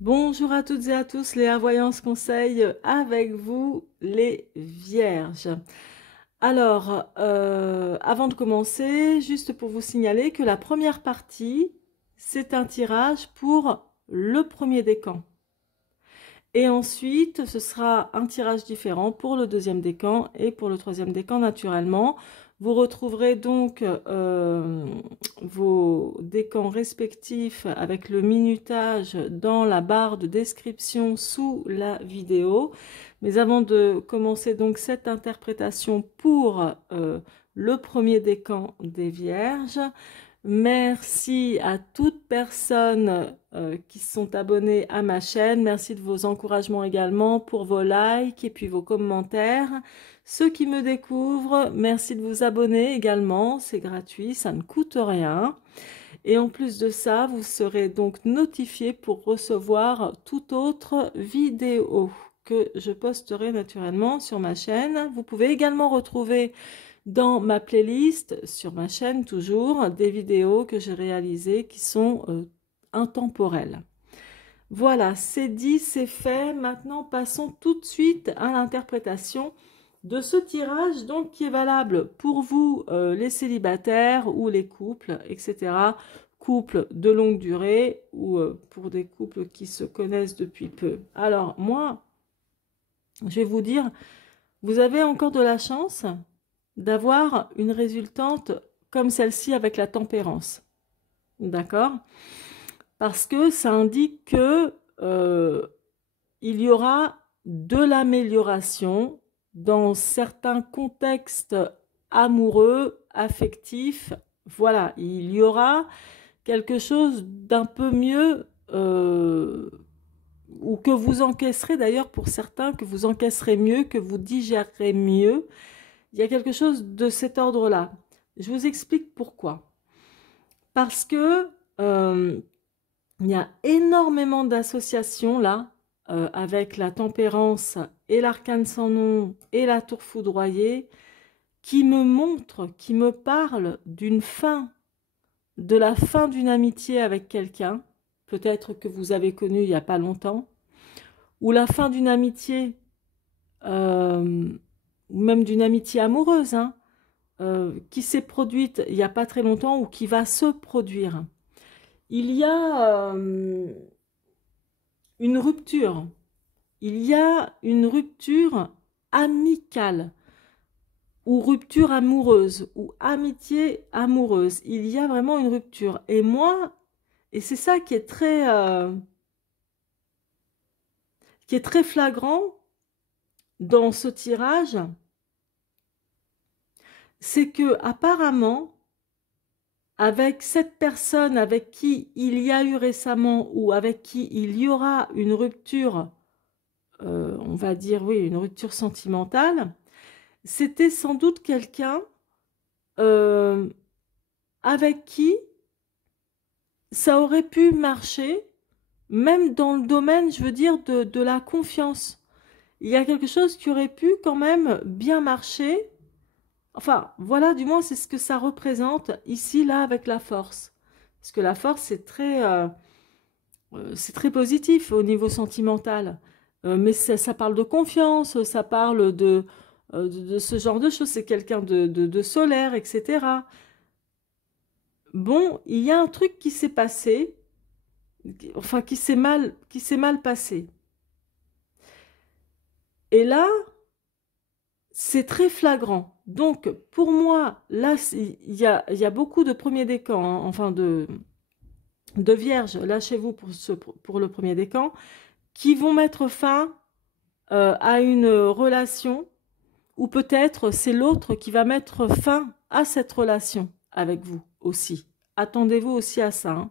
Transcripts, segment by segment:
Bonjour à toutes et à tous, Léa Voyance Conseil avec vous, les Vierges. Alors, avant de commencer, juste pour vous signaler que la première partie, c'est un tirage pour le premier décan. Et ensuite, ce sera un tirage différent pour le deuxième décan et pour le troisième décan naturellement. Vous retrouverez donc vos décans respectifs avec le minutage dans la barre de description sous la vidéo. Mais avant de commencer donc cette interprétation pour le premier décan des Vierges, merci à toutes personnes qui sont abonnées à ma chaîne. Merci de vos encouragements également pour vos likes et puis vos commentaires. Ceux qui me découvrent, merci de vous abonner également. C'est gratuit, ça ne coûte rien. Et en plus de ça, vous serez donc notifié pour recevoir toute autre vidéo que je posterai naturellement sur ma chaîne. Vous pouvez également retrouver dans ma playlist, sur ma chaîne toujours, des vidéos que j'ai réalisées qui sont intemporelles. Voilà, c'est dit, c'est fait. Maintenant, passons tout de suite à l'interprétation de ce tirage, donc qui est valable pour vous, les célibataires ou les couples, etc. Couples de longue durée ou pour des couples qui se connaissent depuis peu. Alors, moi, je vais vous dire, vous avez encore de la chance d'avoir une résultante comme celle-ci avec la tempérance. D'accord? Parce que ça indique que il y aura de l'amélioration dans certains contextes amoureux, affectifs. Voilà, il y aura quelque chose d'un peu mieux ou que vous encaisserez d'ailleurs pour certains, que vous encaisserez mieux, que vous digérerez mieux. Il y a quelque chose de cet ordre-là. Je vous explique pourquoi. Parce que il y a énormément d'associations là, avec la tempérance et l'arcane sans nom et la tour foudroyée, qui me montrent, qui me parlent d'une fin, de la fin d'une amitié avec quelqu'un, peut-être que vous avez connu il n'y a pas longtemps, ou la fin d'une amitié, ou même d'une amitié amoureuse, hein, qui s'est produite il n'y a pas très longtemps ou qui va se produire. Il y a une rupture. Il y a une rupture amicale ou rupture amoureuse ou amitié amoureuse. Il y a vraiment une rupture. Et moi, et c'est ça qui est très flagrant dans ce tirage, c'est que apparemment, avec cette personne avec qui il y a eu récemment ou avec qui il y aura une rupture, on va dire oui, une rupture sentimentale, c'était sans doute quelqu'un euh, avec qui ça aurait pu marcher, même dans le domaine, je veux dire, de la confiance. Il y a quelque chose qui aurait pu quand même bien marcher. Enfin, voilà, du moins, c'est ce que ça représente ici, là, avec la force. Parce que la force, c'est très positif au niveau sentimental. Mais ça parle de confiance, ça parle de ce genre de choses. C'est quelqu'un de solaire, etc. Bon, il y a un truc qui s'est passé, enfin qui s'est mal passé. Et là, c'est très flagrant. Donc, pour moi, là, il y a beaucoup de premiers décans, hein, enfin de vierges, là chez vous pour le premier décan, qui vont mettre fin à une relation, ou peut-être c'est l'autre qui va mettre fin à cette relation avec vous aussi. Attendez-vous aussi à ça, hein.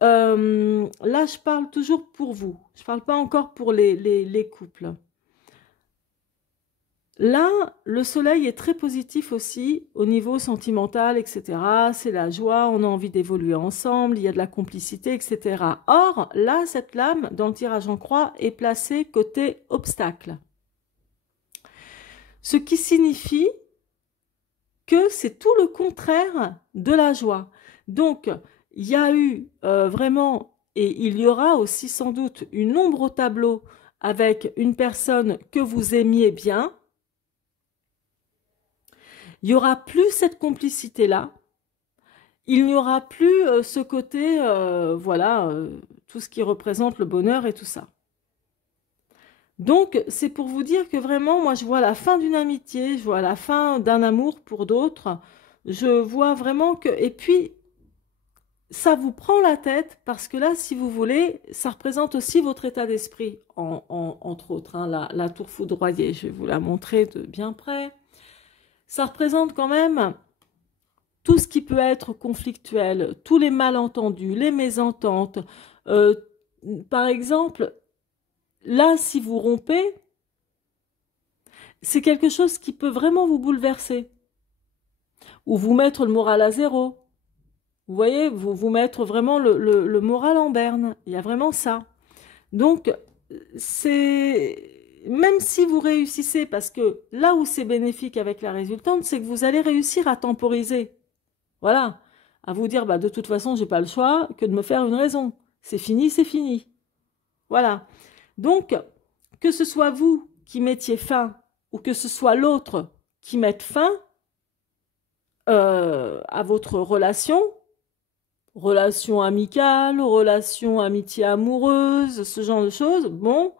Là, je parle toujours pour vous. Je ne parle pas encore pour les couples. Là, le soleil est très positif aussi au niveau sentimental, etc. C'est la joie, on a envie d'évoluer ensemble, il y a de la complicité, etc. Or, là, cette lame, dans le tirage en croix, est placée côté obstacle. Ce qui signifie que c'est tout le contraire de la joie. Donc, il y a eu vraiment et il y aura aussi sans doute une ombre au tableau avec une personne que vous aimiez bien, il n'y aura plus cette complicité-là. Il n'y aura plus ce côté, voilà, tout ce qui représente le bonheur et tout ça. Donc, c'est pour vous dire que vraiment, moi, je vois la fin d'une amitié, je vois la fin d'un amour pour d'autres. Je vois vraiment que... Et puis, ça vous prend la tête parce que là, si vous voulez, ça représente aussi votre état d'esprit, entre autres, hein, la tour foudroyée. Je vais vous la montrer de bien près. Ça représente quand même tout ce qui peut être conflictuel, tous les malentendus, les mésententes. Par exemple, là, si vous rompez, c'est quelque chose qui peut vraiment vous bouleverser ou vous mettre le moral à zéro. Vous voyez, vous mettre vraiment le moral en berne. Il y a vraiment ça. Donc, c'est... Même si vous réussissez, parce que là où c'est bénéfique avec la résultante, c'est que vous allez réussir à temporiser. Voilà. À vous dire, bah, de toute façon, j'ai pas le choix que de me faire une raison. C'est fini, c'est fini. Voilà. Donc, que ce soit vous qui mettiez fin ou que ce soit l'autre qui mette fin à votre relation amicale, relation amitié amoureuse, ce genre de choses, bon,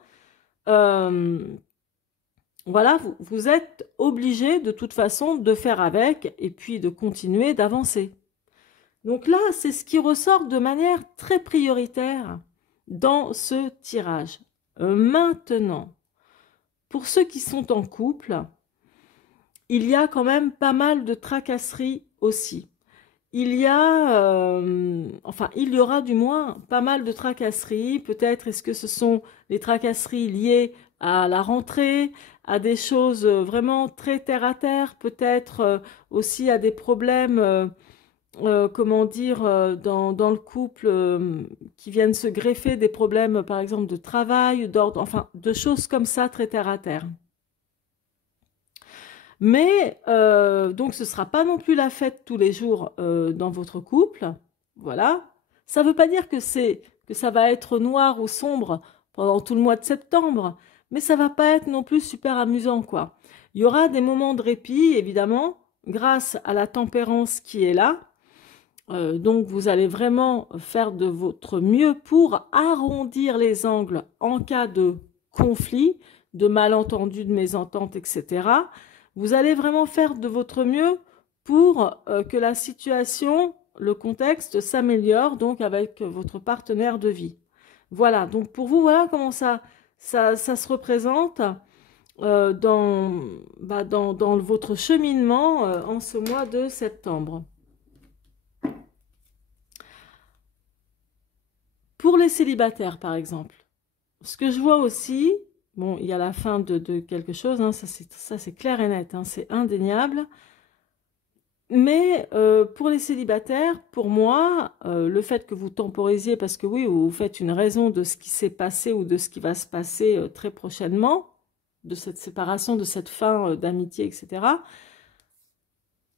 voilà, vous êtes obligé de toute façon de faire avec et puis de continuer d'avancer. Donc là, c'est ce qui ressort de manière très prioritaire dans ce tirage. Maintenant, pour ceux qui sont en couple, il y a quand même pas mal de tracasseries aussi. Il y aura du moins pas mal de tracasseries. Peut-être est-ce que ce sont les tracasseries liées à la rentrée, à des choses vraiment très terre à terre, peut-être aussi à des problèmes, comment dire, dans le couple qui viennent se greffer des problèmes, par exemple, de travail, d'ordre, enfin, de choses comme ça, très terre à terre. Mais donc ce ne sera pas non plus la fête tous les jours dans votre couple. Voilà. Ça ne veut pas dire que ça va être noir ou sombre pendant tout le mois de septembre, mais ça ne va pas être non plus super amusant, quoi. Il y aura des moments de répit, évidemment, grâce à la tempérance qui est là. Donc vous allez vraiment faire de votre mieux pour arrondir les angles en cas de conflit, de malentendu, de mésentente, etc. Vous allez vraiment faire de votre mieux pour que la situation, le contexte s'améliore donc avec votre partenaire de vie. Voilà, donc pour vous, voilà comment ça se représente dans votre cheminement en ce mois de septembre. Pour les célibataires, par exemple, ce que je vois aussi, bon, il y a la fin de quelque chose, hein, ça c'est clair et net, hein, c'est indéniable. Mais pour les célibataires, pour moi, le fait que vous temporisiez, parce que oui, vous faites une raison de ce qui s'est passé ou de ce qui va se passer très prochainement, de cette séparation, de cette fin d'amitié, etc.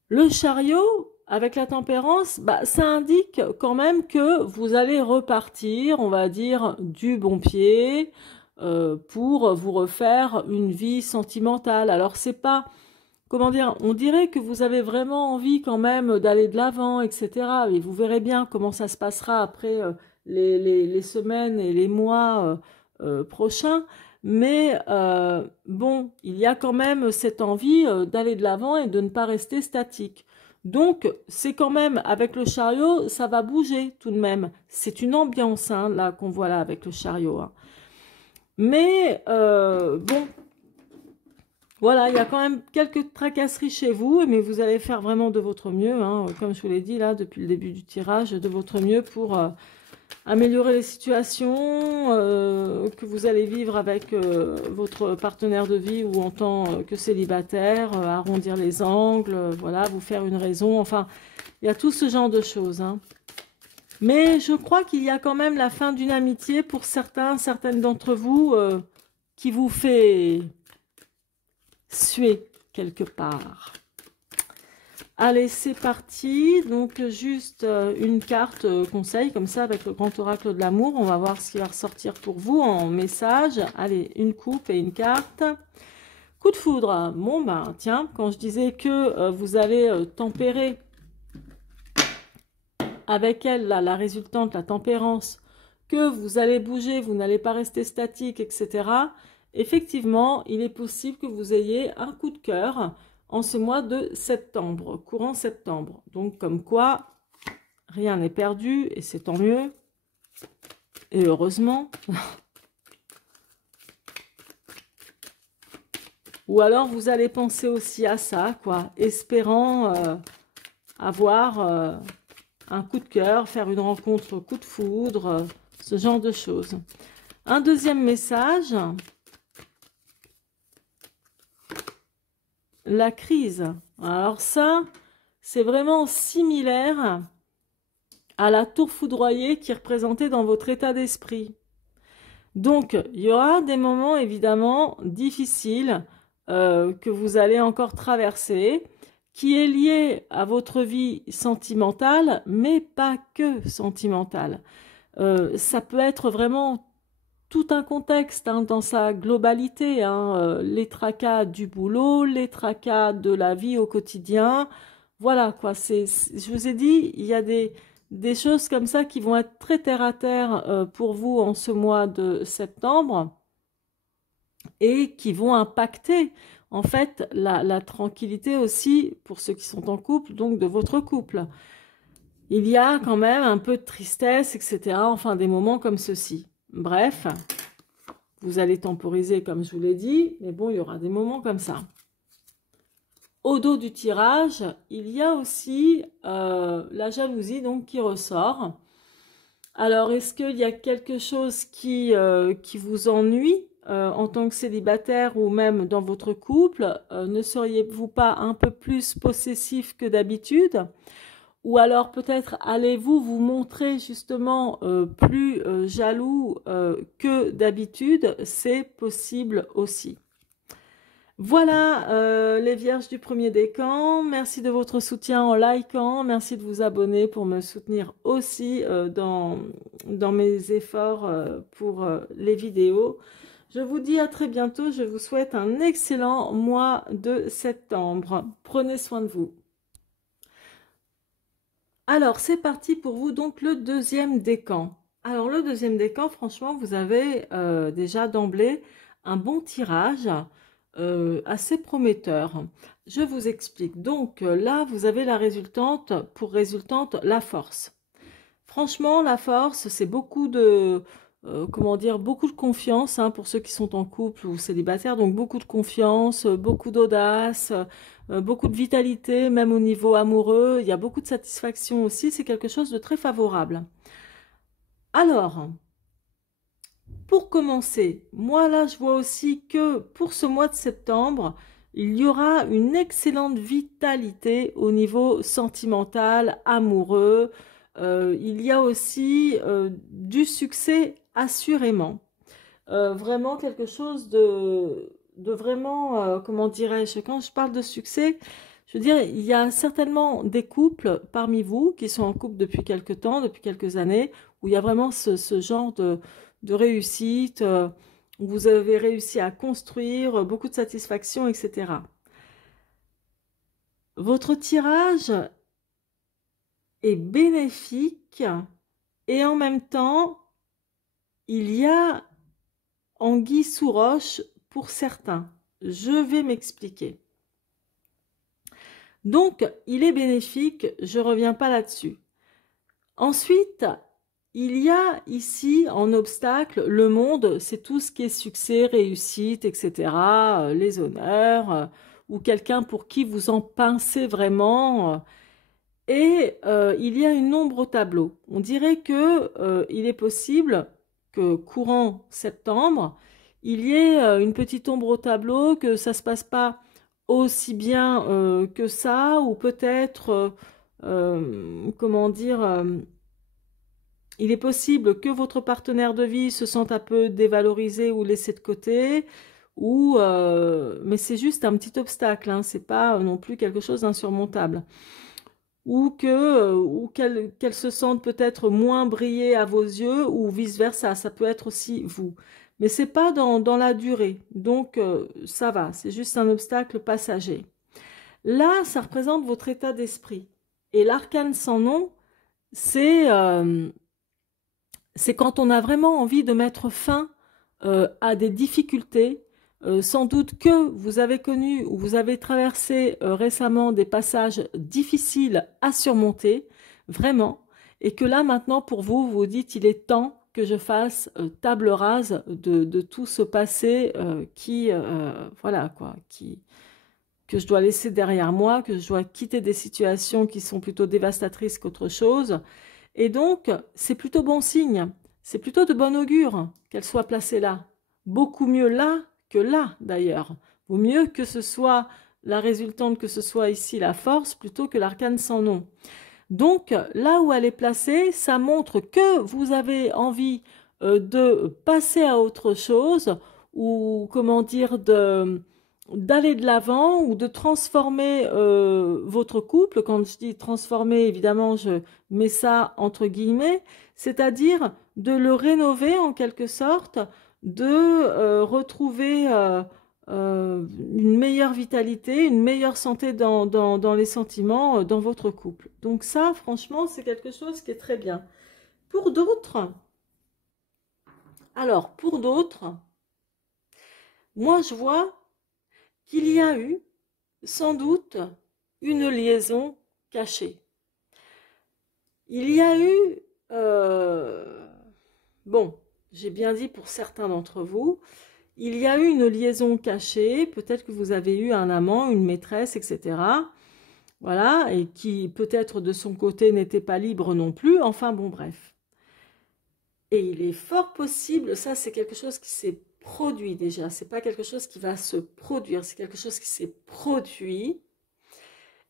Le chariot, avec la tempérance, bah, ça indique quand même que vous allez repartir, on va dire, du bon pied pour vous refaire une vie sentimentale. Alors, c'est pas, comment dire, on dirait que vous avez vraiment envie quand même d'aller de l'avant, etc. Et vous verrez bien comment ça se passera après les semaines et les mois prochains. Mais bon, il y a quand même cette envie d'aller de l'avant et de ne pas rester statique. Donc, c'est quand même, avec le chariot, ça va bouger tout de même. C'est une ambiance, hein, là, qu'on voit là avec le chariot. Hein. Mais, bon, voilà, il y a quand même quelques tracasseries chez vous, mais vous allez faire vraiment de votre mieux, hein, comme je vous l'ai dit là, depuis le début du tirage, de votre mieux pour améliorer les situations que vous allez vivre avec votre partenaire de vie ou en tant que célibataire, arrondir les angles, voilà, vous faire une raison, enfin, il y a tout ce genre de choses. Hein. Mais je crois qu'il y a quand même la fin d'une amitié pour certaines d'entre vous qui vous fait suer quelque part. Allez, c'est parti. Donc, juste une carte conseil, comme ça, avec le grand oracle de l'amour. On va voir ce qui va ressortir pour vous en message. Allez, une coupe et une carte. Coup de foudre. Bon, ben, tiens, quand je disais que vous allez tempérer avec elle, là, la résultante, la tempérance, que vous allez bouger, vous n'allez pas rester statique, etc. Effectivement, il est possible que vous ayez un coup de cœur en ce mois de septembre, courant septembre. Donc, comme quoi, rien n'est perdu, et c'est tant mieux. Et heureusement. Ou alors, vous allez penser aussi à ça, quoi, espérant avoir un coup de cœur, faire une rencontre coup de foudre, ce genre de choses. Un deuxième message. La crise. Alors ça, c'est vraiment similaire à la tour foudroyée qui est représentée dans votre état d'esprit. Donc, il y aura des moments évidemment difficiles que vous allez encore traverser, qui est lié à votre vie sentimentale, mais pas que sentimentale. Ça peut être vraiment tout un contexte dans sa globalité, les tracas du boulot, les tracas de la vie au quotidien. Voilà quoi, je vous ai dit, il y a des choses comme ça qui vont être très terre à terre pour vous en ce mois de septembre et qui vont impacter en fait la tranquillité aussi pour ceux qui sont en couple, donc de votre couple. Il y a quand même un peu de tristesse, etc. Enfin, des moments comme ceci. Bref, vous allez temporiser comme je vous l'ai dit, mais bon, il y aura des moments comme ça. Au dos du tirage, il y a aussi la jalousie donc qui ressort. Alors, est-ce qu'il y a quelque chose qui vous ennuie en tant que célibataire ou même dans votre couple? Ne seriez-vous pas un peu plus possessif que d'habitude? Ou alors peut-être allez-vous vous montrer justement plus jaloux que d'habitude? C'est possible aussi. Voilà les vierges du premier décan. Merci de votre soutien en likant. Merci de vous abonner pour me soutenir aussi dans mes efforts pour les vidéos. Je vous dis à très bientôt. Je vous souhaite un excellent mois de septembre. Prenez soin de vous. Alors, c'est parti pour vous, donc le deuxième décan. Alors, le deuxième décan, franchement, vous avez déjà d'emblée un bon tirage assez prometteur. Je vous explique. Donc, là, vous avez la résultante, pour résultante, la force. Franchement, la force, c'est beaucoup de... comment dire, beaucoup de confiance pour ceux qui sont en couple ou célibataires, donc beaucoup de confiance, beaucoup d'audace, beaucoup de vitalité, même au niveau amoureux, il y a beaucoup de satisfaction aussi, c'est quelque chose de très favorable. Alors, pour commencer, moi là je vois aussi que pour ce mois de septembre, il y aura une excellente vitalité au niveau sentimental, amoureux, il y a aussi du succès assurément. Vraiment quelque chose de vraiment, comment dirais-je, quand je parle de succès, je veux dire, il y a certainement des couples parmi vous qui sont en couple depuis quelque temps, depuis quelques années, où il y a vraiment ce genre de réussite, où vous avez réussi à construire beaucoup de satisfaction, etc. Votre tirage est bénéfique et en même temps, il y a anguille sous roche pour certains. Je vais m'expliquer. Donc, il est bénéfique, je ne reviens pas là-dessus. Ensuite, il y a ici en obstacle le monde, c'est tout ce qui est succès, réussite, etc., les honneurs, ou quelqu'un pour qui vous en pincez vraiment. Et il y a une ombre au tableau. On dirait que il est possible que courant septembre, il y ait une petite ombre au tableau, que ça ne se passe pas aussi bien que ça, ou peut-être, comment dire, il est possible que votre partenaire de vie se sente un peu dévalorisé ou laissé de côté, ou mais c'est juste un petit obstacle, hein, c'est pas non plus quelque chose d'insurmontable. Ou qu'elle se sente peut-être moins briller à vos yeux, ou vice-versa, ça peut être aussi vous. Mais c'est pas dans la durée, donc ça va, c'est juste un obstacle passager. Là, ça représente votre état d'esprit. Et l'arcane sans nom, c'est quand on a vraiment envie de mettre fin à des difficultés, sans doute que vous avez connu ou vous avez traversé récemment des passages difficiles à surmonter, vraiment, et que là maintenant pour vous, vous dites il est temps que je fasse table rase de tout ce passé voilà quoi, que je dois laisser derrière moi, que je dois quitter des situations qui sont plutôt dévastatrices qu'autre chose. Et donc, c'est plutôt bon signe, c'est plutôt de bon augure qu'elle soit placée là. Beaucoup mieux là que là, d'ailleurs. Vaut mieux que ce soit la résultante, que ce soit ici la force, plutôt que l'arcane sans nom. Donc, là où elle est placée, ça montre que vous avez envie de passer à autre chose, ou comment dire, d'aller de l'avant ou de transformer votre couple. Quand je dis transformer, évidemment, je mets ça entre guillemets, c'est-à-dire de le rénover en quelque sorte, de retrouver une meilleure vitalité, une meilleure santé dans les sentiments, dans votre couple. Donc ça, franchement, c'est quelque chose qui est très bien. Pour d'autres, moi je vois qu'il y a eu sans doute une liaison cachée. Il y a eu, bon, j'ai bien dit pour certains d'entre vous, il y a eu une liaison cachée, peut-être que vous avez eu un amant, une maîtresse, etc. Voilà, et qui peut-être de son côté n'était pas libre non plus, enfin bon bref. Et il est fort possible, ça c'est quelque chose qui s'est produit déjà, c'est pas quelque chose qui va se produire, c'est quelque chose qui s'est produit.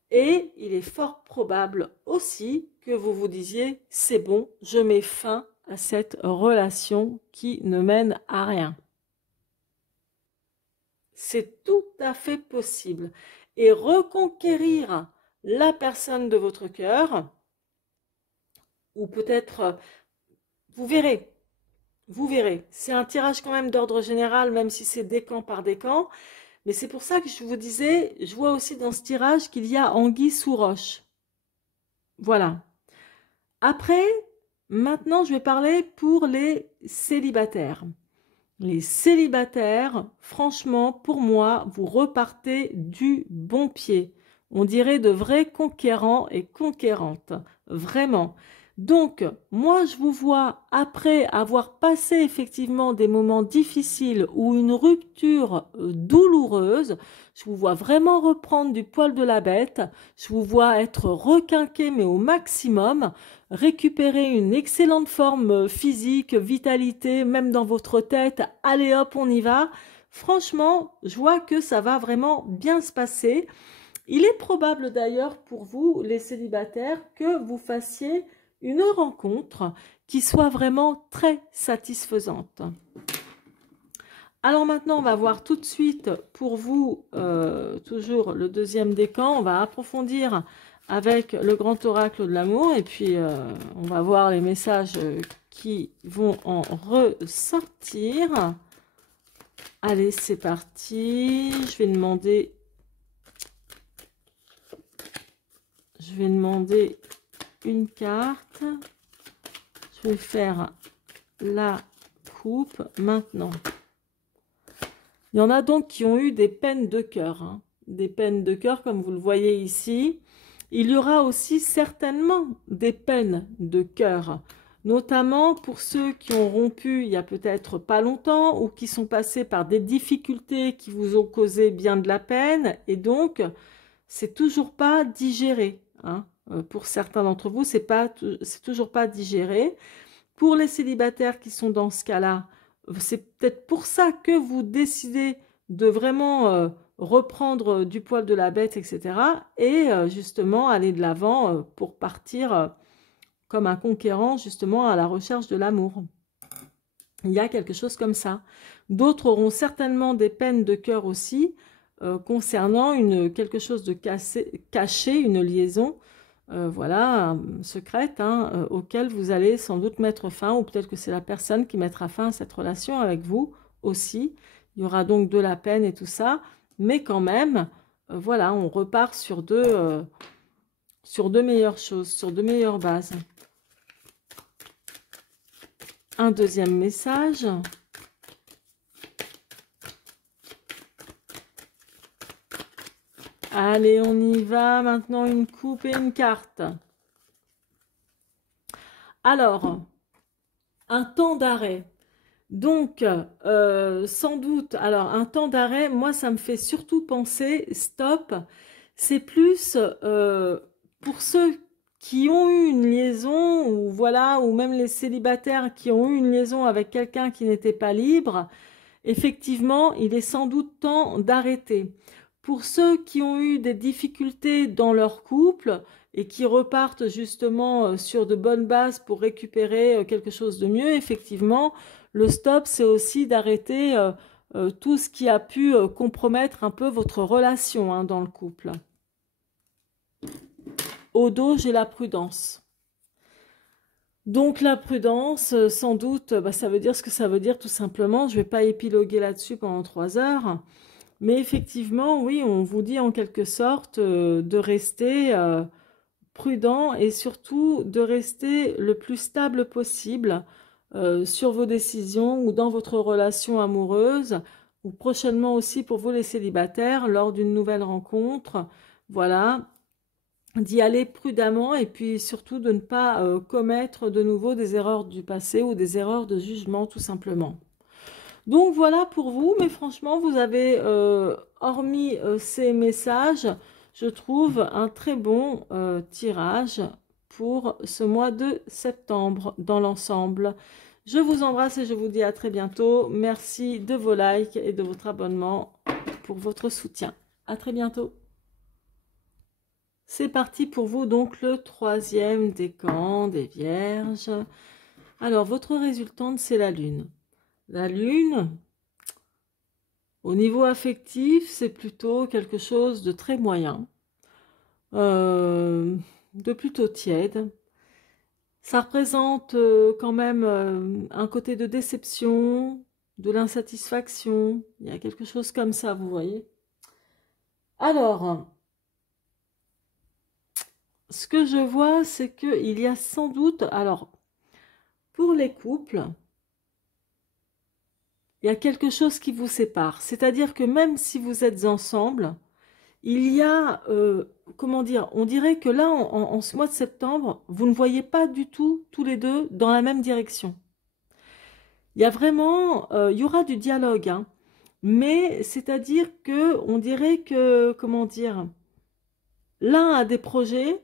Et il est fort probable aussi que vous vous disiez, c'est bon, je mets fin à cette relation qui ne mène à rien. C'est tout à fait possible. Et reconquérir la personne de votre cœur, ou peut-être, vous verrez, c'est un tirage quand même d'ordre général, même si c'est décan par décan. Mais c'est pour ça que je vous disais, je vois aussi dans ce tirage qu'il y a anguille sous roche. Voilà. Après, maintenant, je vais parler pour les célibataires. Les célibataires, franchement, pour moi, vous repartez du bon pied. On dirait de vrais conquérants et conquérantes. Vraiment. Donc, moi, je vous vois, après avoir passé effectivement des moments difficiles ou une rupture douloureuse, je vous vois vraiment reprendre du poil de la bête. Je vous vois être requinqué, mais au maximum, récupérer une excellente forme physique, vitalité, même dans votre tête. Allez hop, on y va. Franchement, je vois que ça va vraiment bien se passer. Il est probable d'ailleurs pour vous, les célibataires, que vous fassiez une rencontre qui soit vraiment très satisfaisante. Alors maintenant, on va voir tout de suite pour vous, toujours le deuxième décan. On va approfondir avec le grand oracle de l'amour et puis on va voir les messages qui vont en ressortir. Allez, c'est parti. Je vais demander une carte. Je vais faire la coupe maintenant. Il y en a donc qui ont eu des peines de cœur, hein. Des peines de cœur comme vous le voyez ici. Il y aura aussi certainement des peines de cœur, notamment pour ceux qui ont rompu il y a peut-être pas longtemps ou qui sont passés par des difficultés qui vous ont causé bien de la peine et donc c'est toujours pas digéré, hein. Pour certains d'entre vous, c'est toujours pas digéré. Pour les célibataires qui sont dans ce cas-là, c'est peut-être pour ça que vous décidez de vraiment reprendre du poil de la bête, etc. Et justement aller de l'avant pour partir comme un conquérant justement à la recherche de l'amour. Il y a quelque chose comme ça. D'autres auront certainement des peines de cœur aussi concernant quelque chose de caché, une liaison, voilà, secrète, hein, auquel vous allez sans doute mettre fin, ou peut-être que c'est la personne qui mettra fin à cette relation avec vous aussi. Il y aura donc de la peine et tout ça, mais quand même, voilà, on repart sur de meilleures choses, sur de meilleures bases. Un deuxième message. Allez, on y va. Maintenant, une coupe et une carte. Alors, un temps d'arrêt. Donc, sans doute, alors un temps d'arrêt, moi, ça me fait surtout penser, stop, c'est plus pour ceux qui ont eu une liaison, ou voilà, ou même les célibataires qui ont eu une liaison avec quelqu'un qui n'était pas libre, effectivement, il est sans doute temps d'arrêter. Pour ceux qui ont eu des difficultés dans leur couple et qui repartent justement sur de bonnes bases pour récupérer quelque chose de mieux, effectivement, le stop, c'est aussi d'arrêter tout ce qui a pu compromettre un peu votre relation hein, dans le couple. Au dos, j'ai la prudence. Donc la prudence, sans doute, bah, ça veut dire ce que ça veut dire tout simplement. Je ne vais pas épiloguer là-dessus pendant 3 heures. Mais effectivement, oui, on vous dit en quelque sorte de rester prudent et surtout de rester le plus stable possible sur vos décisions ou dans votre relation amoureuse ou prochainement aussi pour vous les célibataires lors d'une nouvelle rencontre. Voilà, d'y aller prudemment et puis surtout de ne pas commettre de nouveau des erreurs du passé ou des erreurs de jugement tout simplement. Donc voilà pour vous, mais franchement, vous avez, hormis ces messages, je trouve un très bon tirage pour ce mois de septembre dans l'ensemble. Je vous embrasse et je vous dis à très bientôt. Merci de vos likes et de votre abonnement pour votre soutien. À très bientôt. C'est parti pour vous, donc le 3e décan des Vierges. Alors, votre résultante, c'est la Lune. La Lune, au niveau affectif, c'est plutôt quelque chose de très moyen, de plutôt tiède. Ça représente quand même un côté de déception, de l'insatisfaction. Il y a quelque chose comme ça, vous voyez. Alors, ce que je vois, c'est qu'il y a sans doute... Alors, pour les couples, il y a quelque chose qui vous sépare. C'est-à-dire que même si vous êtes ensemble, il y a, comment dire, on dirait que là, en ce mois de septembre, vous ne voyez pas du tout, tous les deux, dans la même direction. Il y a vraiment, il y aura du dialogue, hein, mais c'est-à-dire que on dirait que, comment dire, l'un a des projets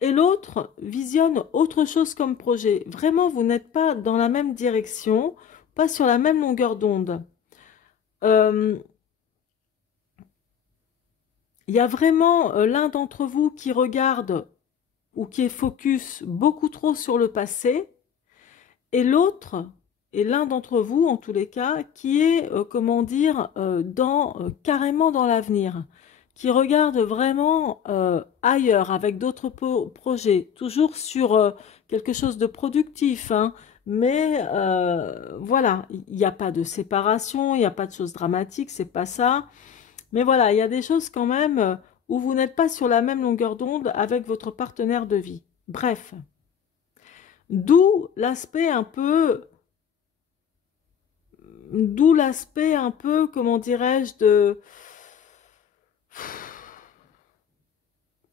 et l'autre visionne autre chose comme projet. Vraiment, vous n'êtes pas dans la même direction, pas sur la même longueur d'onde. Il y a vraiment l'un d'entre vous qui regarde ou qui est focus beaucoup trop sur le passé, et l'autre, et l'un d'entre vous en tous les cas, qui est, comment dire, carrément dans l'avenir, qui regarde vraiment ailleurs, avec d'autres projets, toujours sur quelque chose de productif, hein, mais voilà, il n'y a pas de séparation, il n'y a pas de choses dramatiques, c'est pas ça. Mais voilà, il y a des choses quand même où vous n'êtes pas sur la même longueur d'onde avec votre partenaire de vie. Bref, d'où l'aspect un peu, comment dirais-je,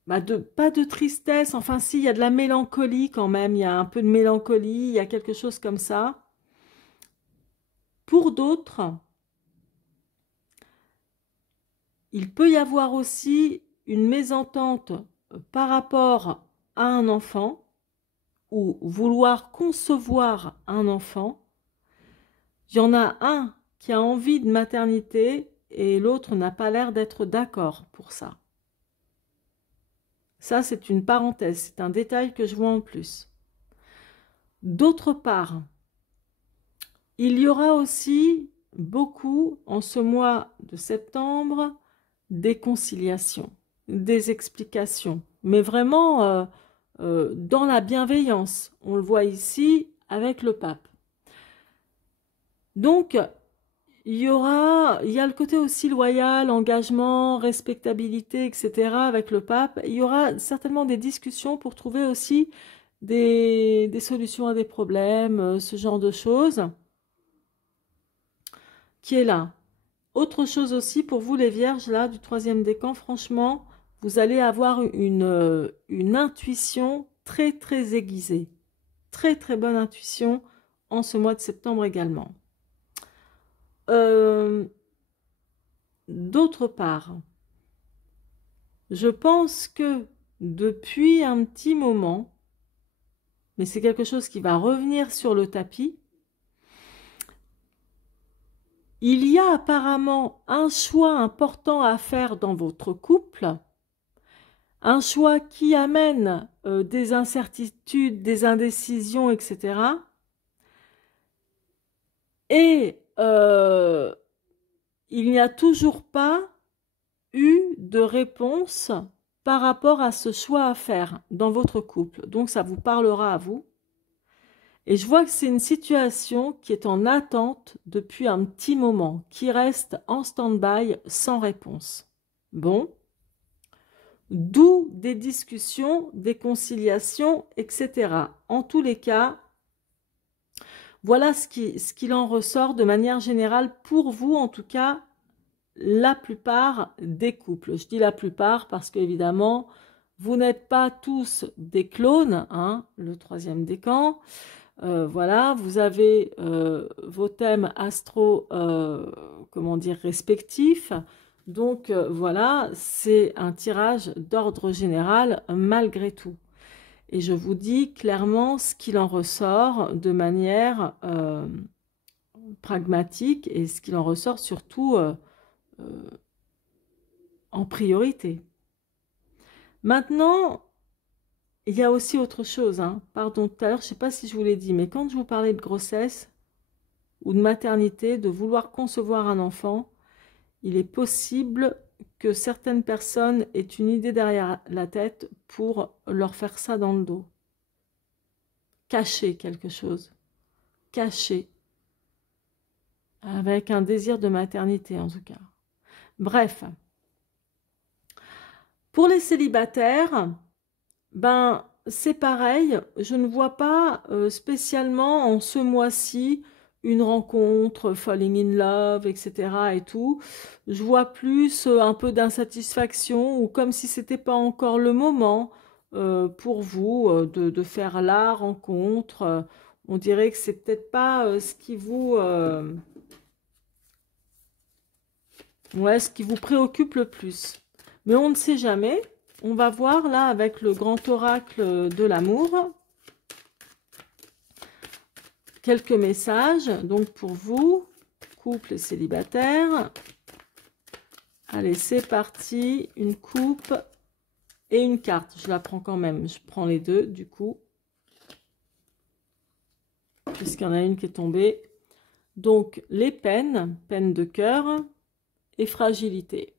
pas de tristesse, enfin si, il y a de la mélancolie quand même, il y a un peu de mélancolie, il y a quelque chose comme ça. Pour d'autres, il peut y avoir aussi une mésentente par rapport à un enfant, ou vouloir concevoir un enfant. Il y en a un qui a envie de maternité et l'autre n'a pas l'air d'être d'accord pour ça. Ça, c'est une parenthèse, c'est un détail que je vois en plus. D'autre part, Il y aura aussi beaucoup, en ce mois de septembre, des conciliations, des explications, mais vraiment dans la bienveillance. On le voit ici avec le pape. Donc, il y a le côté aussi loyal, engagement, respectabilité, etc. avec le pape. Il y aura certainement des discussions pour trouver aussi des solutions à des problèmes, ce genre de choses qui est là. Autre chose aussi pour vous les vierges là du troisième décan, franchement, vous allez avoir une intuition très très aiguisée. Très très bonne intuition en ce mois de septembre également. D'autre part, je pense que depuis un petit moment, mais c'est quelque chose qui va revenir sur le tapis, il y a apparemment un choix important à faire dans votre couple, un choix qui amène des incertitudes, des indécisions, etc. Et il n'y a toujours pas eu de réponse par rapport à ce choix à faire dans votre couple. Donc ça vous parlera à vous. Et je vois que c'est une situation qui est en attente depuis un petit moment, qui reste en stand-by sans réponse. Bon, d'où des discussions, des conciliations, etc. En tous les cas, voilà ce qu'il en ressort de manière générale pour vous, en tout cas, la plupart des couples. Je dis la plupart parce qu'évidemment, vous n'êtes pas tous des clones, hein, le troisième décan. Voilà, vous avez vos thèmes astro, comment dire, respectifs. Donc voilà, c'est un tirage d'ordre général malgré tout. Et je vous dis clairement ce qu'il en ressort de manière pragmatique et ce qu'il en ressort surtout en priorité. Maintenant, il y a aussi autre chose, hein. Pardon, tout à l'heure, je ne sais pas si je vous l'ai dit, mais quand je vous parlais de grossesse ou de maternité, de vouloir concevoir un enfant, il est possible que certaines personnes aient une idée derrière la tête pour leur faire ça dans le dos. Cacher quelque chose. Cacher. Avec un désir de maternité, en tout cas. Bref. Pour les célibataires, ben, c'est pareil, je ne vois pas spécialement en ce mois-ci une rencontre, falling in love, etc. et tout. Je vois plus un peu d'insatisfaction ou comme si c'était pas encore le moment pour vous de faire la rencontre. On dirait que c'est peut-être pas ce qui vous, ce qui vous préoccupe le plus. Mais on ne sait jamais. On va voir là avec le grand oracle de l'amour quelques messages. Donc pour vous, couple et célibataire. Allez, c'est parti. Une coupe et une carte. Je la prends quand même. Je prends les deux du coup. Puisqu'il y en a une qui est tombée. Donc les peines, peine de cœur et fragilité.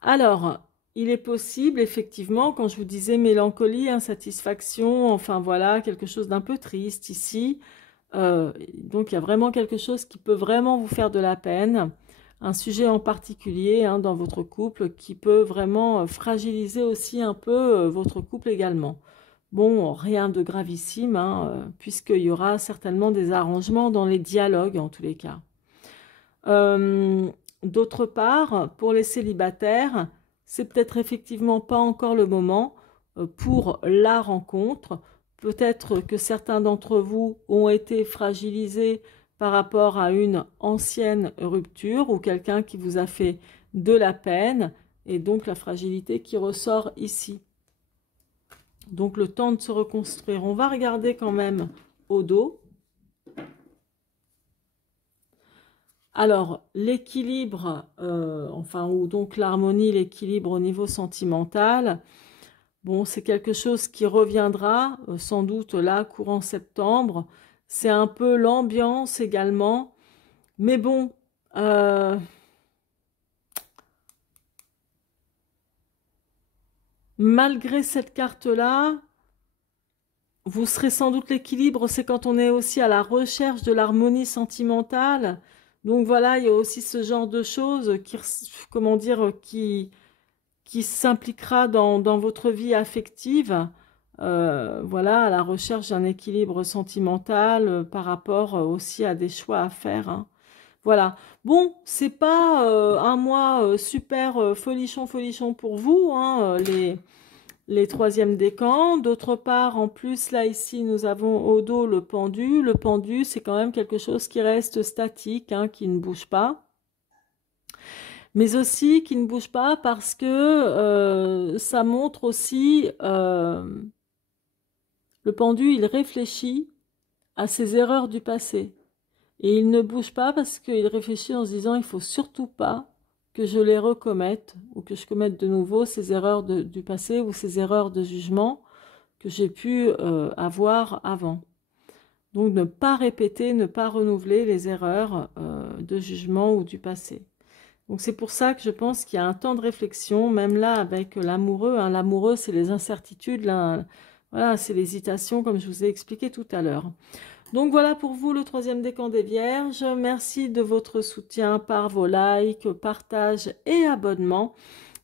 Alors, il est possible, effectivement, quand je vous disais mélancolie, insatisfaction, enfin voilà, quelque chose d'un peu triste ici. Donc, il y a vraiment quelque chose qui peut vraiment vous faire de la peine. Un sujet en particulier hein, dans votre couple qui peut vraiment fragiliser aussi un peu votre couple également. Bon, rien de gravissime, hein, puisqu'il y aura certainement des arrangements dans les dialogues en tous les cas. D'autre part, pour les célibataires, c'est peut-être effectivement pas encore le moment pour la rencontre. Peut-être que certains d'entre vous ont été fragilisés par rapport à une ancienne rupture ou quelqu'un qui vous a fait de la peine et donc la fragilité qui ressort ici. Donc le temps de se reconstruire. On va regarder quand même au dos. Alors, l'équilibre, ou donc l'harmonie, l'équilibre au niveau sentimental, bon, c'est quelque chose qui reviendra sans doute là, courant septembre. c'est un peu l'ambiance également. Mais bon, malgré cette carte-là, vous serez sans doute l'équilibre, c'est quand on est aussi à la recherche de l'harmonie sentimentale. Donc voilà, il y a aussi ce genre de choses qui, comment dire, qui s'impliquera dans votre vie affective. Voilà, à la recherche d'un équilibre sentimental par rapport aussi à des choix à faire, hein. Voilà. Bon, c'est pas un mois super folichon pour vous, hein, les troisièmes décans. D'autre part, en plus, là, ici, nous avons au dos le pendu. Le pendu, c'est quand même quelque chose qui reste statique, hein, qui ne bouge pas. Mais aussi qui ne bouge pas parce que ça montre aussi, le pendu, il réfléchit à ses erreurs du passé. Et il ne bouge pas parce qu'il réfléchit en se disant, il faut surtout pas que je les recommette ou que je commette de nouveau ces erreurs du passé ou ces erreurs de jugement que j'ai pu avoir avant. Donc ne pas répéter, ne pas renouveler les erreurs de jugement ou du passé. Donc c'est pour ça que je pense qu'il y a un temps de réflexion, même là avec l'amoureux, hein. L'amoureux, c'est les incertitudes, là, voilà, c'est l'hésitation, comme je vous ai expliqué tout à l'heure. Donc voilà pour vous le troisième décan des Vierges. Merci de votre soutien par vos likes, partages et abonnements.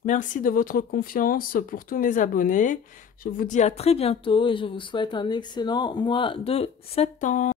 Merci de votre confiance pour tous mes abonnés. Je vous dis à très bientôt et je vous souhaite un excellent mois de septembre.